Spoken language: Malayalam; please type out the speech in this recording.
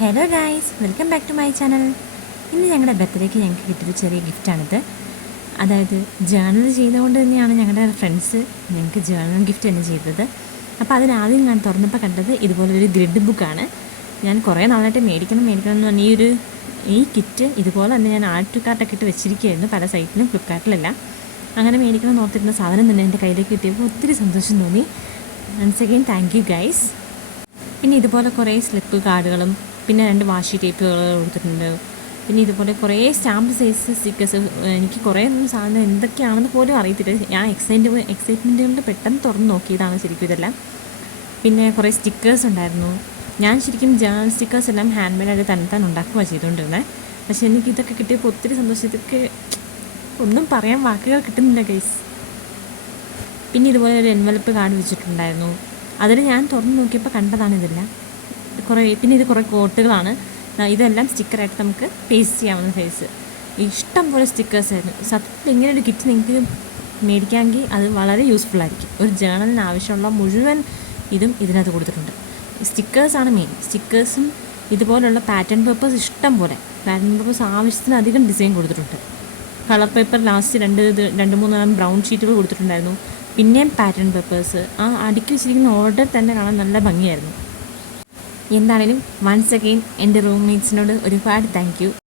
Hello guys, welcome back to my channel. ഇന്ന് ഞങ്ങളുടെ ബർത്ത്ഡേക്ക് ഞങ്ങൾക്ക് കിട്ടിയൊരു ചെറിയ ഗിഫ്റ്റാണിത്. അതായത് ജേർണൽ ചെയ്തുകൊണ്ട് തന്നെയാണ് ഞങ്ങളുടെ ഫ്രണ്ട്സ് ഞങ്ങൾക്ക് ജേർണൽ ഗിഫ്റ്റ് തന്നെ ചെയ്തത്. അപ്പോൾ അതിനാദ്യം ഞാൻ തുറന്നപ്പോൾ കണ്ടത് ഇതുപോലൊരു ഗ്രിഡ് ബുക്കാണ്. ഞാൻ കുറേ നാളായിട്ട് മേടിക്കണം എന്ന് പറഞ്ഞ ഈ കിറ്റ് ഇതുപോലെ തന്നെ ഞാൻ ആഡ് ടു കാർട്ടൊക്കെ ഇട്ട് വെച്ചിരിക്കുകയായിരുന്നു, പല സൈറ്റിലും ഫ്ലിപ്കാർട്ടിലെല്ലാം. അങ്ങനെ മേടിക്കണം എന്ന് ഓർത്തിരുന്ന സാധനം തന്നെ എൻ്റെ കയ്യിലേക്ക് കിട്ടിയപ്പോൾ ഒത്തിരി സന്തോഷം തോന്നി. Once again thank you guys. പിന്നെ ഇതുപോലെ കുറേ സ്ലിപ്പ് കാർഡുകളും പിന്നെ 2 വാഷി ടേപ്പുകൾ കൊടുത്തിട്ടുണ്ട്. പിന്നെ ഇതുപോലെ കുറേ സ്റ്റാമ്പ് സൈസ് സ്റ്റിക്കേഴ്സ്. എനിക്ക് കുറേ സാധനം എന്തൊക്കെയാണെന്ന് പോലും അറിയത്തില്ല. ഞാൻ എക്സൈറ്റ്മെൻറ്റ് കൊണ്ട് പെട്ടെന്ന് തുറന്ന് നോക്കിയതാണ് ശരിക്കും ഇതെല്ലാം. പിന്നെ കുറേ സ്റ്റിക്കേഴ്സ് ഉണ്ടായിരുന്നു. ഞാൻ ശരിക്കും ജേർണൽ സ്റ്റിക്കേഴ്സ് എല്ലാം ഹാൻഡ് മെയ്ഡായിട്ട് തന്നെ ഉണ്ടാക്കുകയാണ് ചെയ്തുകൊണ്ടിരുന്നത്. പക്ഷേ എനിക്ക് ഇതൊക്കെ കിട്ടിയപ്പോൾ ഒത്തിരി സന്തോഷം. ഇതൊക്കെ ഒന്നും പറയാൻ വാക്കുകൾ കിട്ടുന്നില്ല ഗൈസ്. പിന്നെ ഇതുപോലെ ഒരു എൻവലപ്പ് കാർഡ് വെച്ചിട്ടുണ്ടായിരുന്നു. അതിൽ ഞാൻ തുറന്ന് നോക്കിയപ്പോൾ കണ്ടതാണ് ഇതെല്ലാം. പിന്നെ ഇത് കുറേ കോട്ടുകളാണ്. ഇതെല്ലാം സ്റ്റിക്കറായിട്ട് നമുക്ക് പേസ്റ്റ് ചെയ്യാവുന്ന സൈസ്. ഇഷ്ടം പോലെ സ്റ്റിക്കേഴ്സ് ആയിരുന്നു. സത്യത്തിൽ ഇങ്ങനെ ഒരു കിറ്റ് നിങ്ങൾക്ക് മേടിക്കാമെങ്കിൽ അത് വളരെ യൂസ്ഫുൾ ആയിരിക്കും. ഒരു ജേർണലിന് ആവശ്യമുള്ള മുഴുവൻ ഇതും ഇതിനകത്ത് കൊടുത്തിട്ടുണ്ട്. സ്റ്റിക്കേഴ്സാണ് മെയിൻ. സ്റ്റിക്കേഴ്സും ഇതുപോലുള്ള പാറ്റേൺ പേപ്പേഴ്സ് ഇഷ്ടം പോലെ. പാറ്റേൺ പേപ്പേഴ്സ് ആവശ്യത്തിനധികം ഡിസൈൻ കൊടുത്തിട്ടുണ്ട്. കളർ പേപ്പർ ലാസ്റ്റ് 2-3 ബ്രൗൺ ഷീറ്റുകൾ കൊടുത്തിട്ടുണ്ടായിരുന്നു. പിന്നെയും പാറ്റേൺ പേപ്പേഴ്സ്. അടുക്കി വെച്ചിരിക്കുന്ന ഓർഡർ തന്നെ കാണാൻ നല്ല ഭംഗിയായിരുന്നു. എന്താണേലും വൺസ് അഗെയിൻ എൻ്റെ റൂംമേറ്റ്സിനോട് ഒരുപാട് താങ്ക് യു.